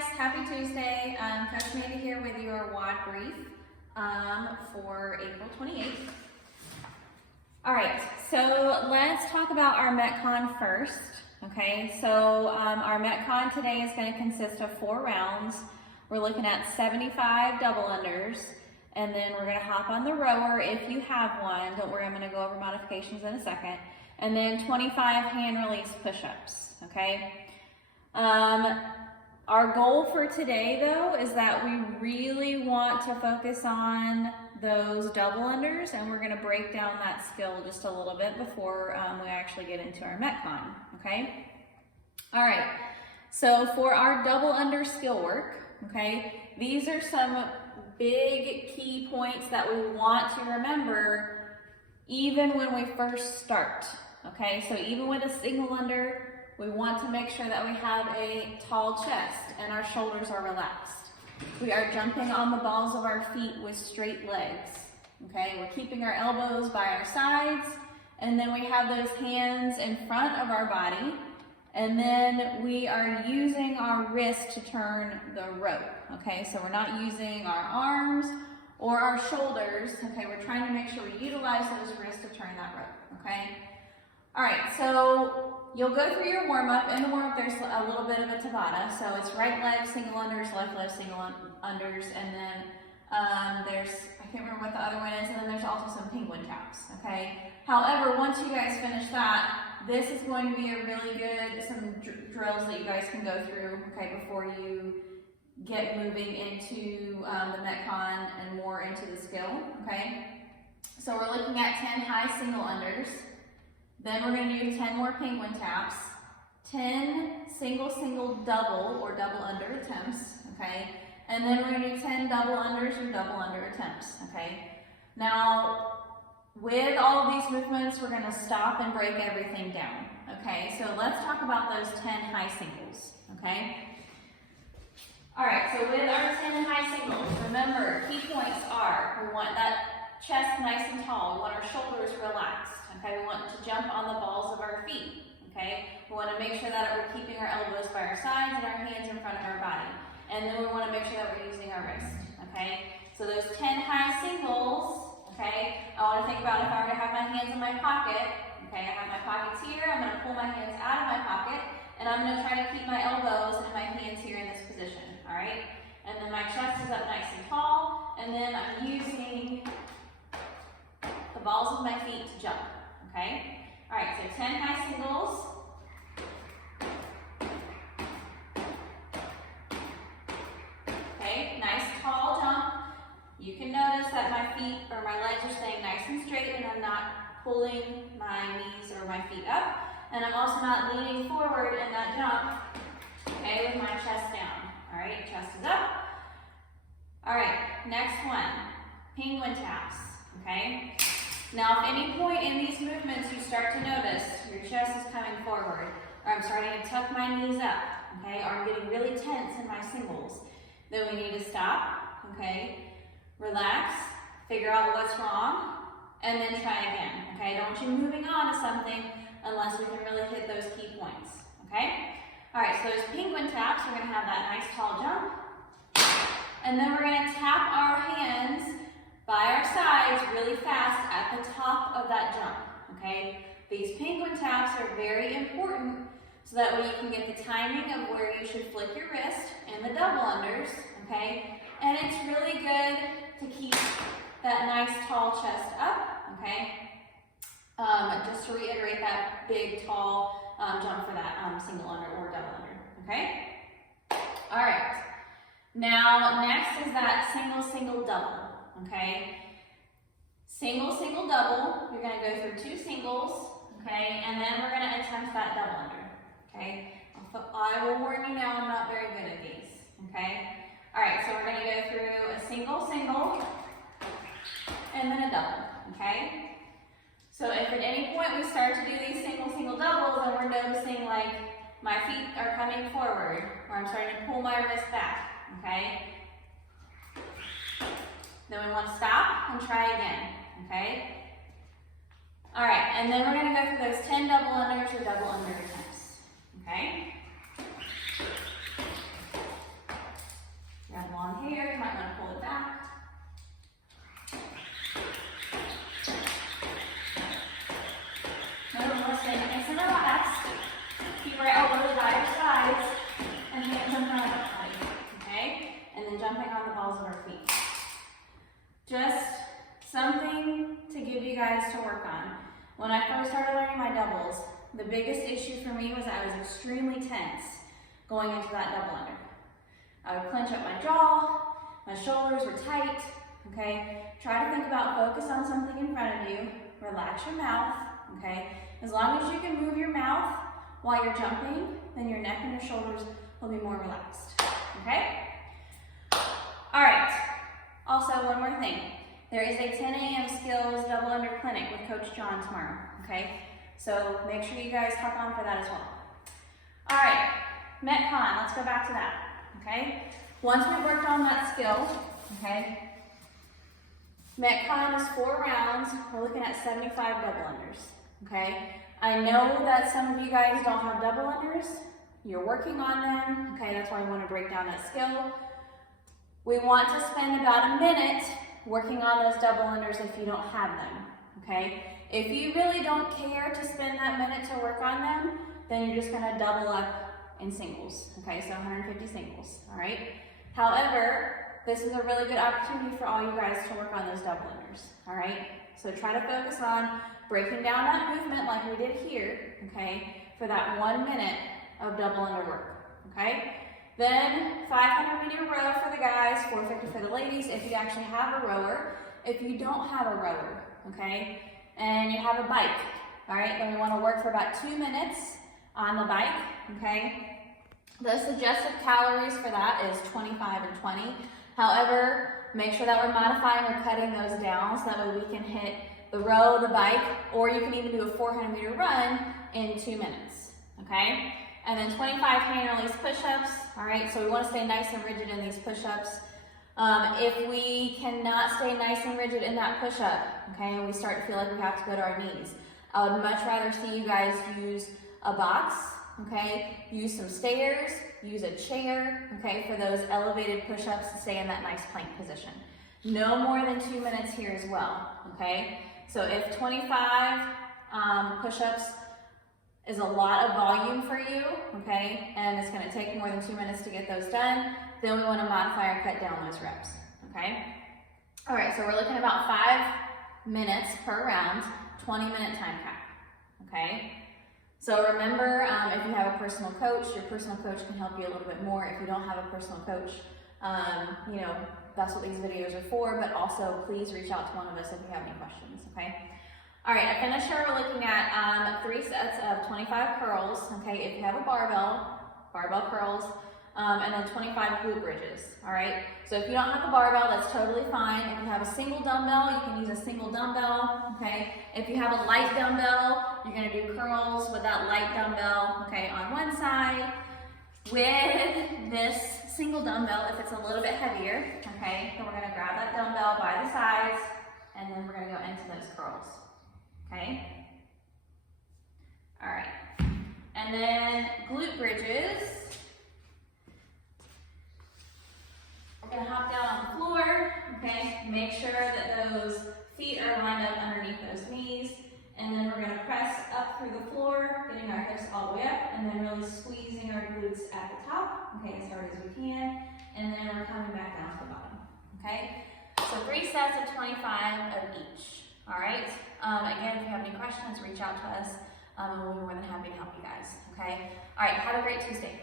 guys, happy Tuesday. Coach Mandy here with your Wod Brief for April 28th. All right, so let's talk about our Metcon first. Okay, so our Metcon today is going to consist of 4 rounds. We're looking at 75 double unders, and then we're going to hop on the rower if you have one. Don't worry, I'm going to go over modifications in a second. And then 25 hand release push-ups, okay? Our goal for today, though, is that we really want to focus on those double unders, and we're going to break down that skill just a little bit before we actually get into our Metcon, okay? All right, so for our double under skill work, okay, these are some big key points that we want to remember even when we first start, okay? So even with a single under, we want to make sure that we have a tall chest and our shoulders are relaxed. We are jumping on the balls of our feet with straight legs, okay? We're keeping our elbows by our sides, and then we have those hands in front of our body, and then we are using our wrist to turn the rope, okay? So we're not using our arms or our shoulders, okay? We're trying to make sure we utilize those wrists to turn that rope, okay? All right, so you'll go through your warm-up. In the warm-up, there's a little bit of a Tabata. So it's right leg, single unders, left leg, single unders, and then there's, I can't remember what the other one is, and then there's also some penguin taps, okay? However, once you guys finish that, this is going to be a really good, some drills that you guys can go through, okay, before you get moving into the Metcon and more into the skill, okay? So we're looking at 10 high single unders. Then we're going to do 10 more penguin taps, 10 single double or double under attempts, okay? And then we're going to do 10 double unders or double under attempts, okay? Now, with all of these movements, we're going to stop and break everything down, okay? So let's talk about those 10 high singles, okay? All right, so with our 10 high singles, remember, key points are, we want that chest nice and tall, we want our shoulders relaxed. Okay, we want to jump on the balls of our feet, okay? We want to make sure that we're keeping our elbows by our sides and our hands in front of our body. And then we want to make sure that we're using our wrist, okay? So those 10 high singles, okay? I want to think about if I were to have my hands in my pocket, okay? I have my pockets here, I'm going to pull my hands out of my pocket, and I'm going to try to keep my elbows and my hands here in this position, all right? And then my chest is up nice and tall, and then I'm using the balls of my feet to jump. Okay? All right, so 10 high singles. Okay, nice tall jump. You can notice that my feet or my legs are staying nice and straight and I'm not pulling my knees or my feet up. And I'm also not leaning forward in that jump, okay, with my chest down. All right, chest is up. All right, next one, penguin taps, okay? Now, if any point in these movements you start to notice your chest is coming forward, or I'm starting to tuck my knees up, okay, or I'm getting really tense in my singles, then we need to stop, okay, relax, figure out what's wrong, and then try again, okay? Don't want you moving on to something unless we can really hit those key points, okay? All right, so those penguin taps, we're going to have that nice tall jump, and then we're going to tap our hands by our sides really fast at the top of that jump, okay? These penguin taps are very important so that way you can get the timing of where you should flick your wrist in the double unders, okay? And it's really good to keep that nice tall chest up, okay? Just to reiterate that big tall jump for that single under or double under, okay? All right, now next is that single double. Okay, single, double, you're going to go through 2 singles, okay, and then we're going to attempt that double under, okay. I will warn you now, I'm not very good at these, okay. All right, so we're going to go through a single, and then a double, okay. So if at any point we start to do these single doubles and we're noticing like my feet are coming forward, or I'm starting to pull my wrist back, okay. Then we want to stop and try again, okay? All right, and then we're going to go through those 10 double unders or double under attempts, okay? When I first started learning my doubles, the biggest issue for me was I was extremely tense going into that double under. I would clench up my jaw, my shoulders were tight, okay? Try to think about, focus on something in front of you, relax your mouth, okay? As long as you can move your mouth while you're jumping, then your neck and your shoulders will be more relaxed, okay? All right, also one more thing. There is a 10 a.m. skills double under clinic with Coach John tomorrow, okay? So make sure you guys hop on for that as well. All right, Metcon, let's go back to that, okay? Once we've worked on that skill, okay, Metcon is 4 rounds. We're looking at 75 double unders, okay? I know that some of you guys don't have double unders. You're working on them, okay? That's why I want to break down that skill. We want to spend about a minute working on those double unders if you don't have them, okay? If you really don't care to spend that minute to work on them, then you're just gonna double up in singles, okay? So 150 singles, all right? However, this is a really good opportunity for all you guys to work on those double unders, all right? So try to focus on breaking down that movement like we did here, okay? For that 1 minute of double under work, okay? Then 500-meter row for the guys, 450 for the ladies if you actually have a rower. If you don't have a rower, okay, and you have a bike, all right, then we want to work for about 2 minutes on the bike, okay? The suggested calories for that is 25 and 20. However, make sure that we're modifying or cutting those down so that way we can hit the row, the bike, or you can even do a 400-meter run in 2 minutes, okay? And then 25 hand release push-ups, all right? So we want to stay nice and rigid in these push-ups. If we cannot stay nice and rigid in that push-up, okay, and we start to feel like we have to go to our knees, I would much rather see you guys use a box, okay? Use some stairs, use a chair, okay, for those elevated push-ups to stay in that nice plank position. No more than 2 minutes here as well, okay? So if 25 push-ups is a lot of volume for you, okay, and it's going to take more than 2 minutes to get those done, then we want to modify or cut down those reps, okay? All right, so we're looking at about 5 minutes per round, 20-minute time cap, okay? So remember, if you have a personal coach, your personal coach can help you a little bit more. If you don't have a personal coach, you know, that's what these videos are for, but also please reach out to one of us if you have any questions, okay? All right, a finisher, we're looking at 3 sets of 25 curls, okay, if you have a barbell curls, and then 25 glute bridges, all right? So if you don't have a barbell, that's totally fine. If you have a single dumbbell, you can use a single dumbbell, okay? If you have a light dumbbell, you're gonna do curls with that light dumbbell, okay, on one side. With this single dumbbell, if it's a little bit heavier, okay, then we're gonna grab that dumbbell by the sides, and then we're gonna go into those curls. Okay, all right, and then glute bridges. We're gonna hop down on the floor, okay, make sure that those feet are lined up underneath those knees, and then we're gonna press up through the floor, getting our hips all the way up, and then really squeezing our glutes at the top, okay, as hard as we can, and then we're coming back down to the bottom, okay? So 3 sets of 25 of each. All right, again, if you have any questions, reach out to us, and we'll be more than happy to help you guys, okay? All right, have a great Tuesday.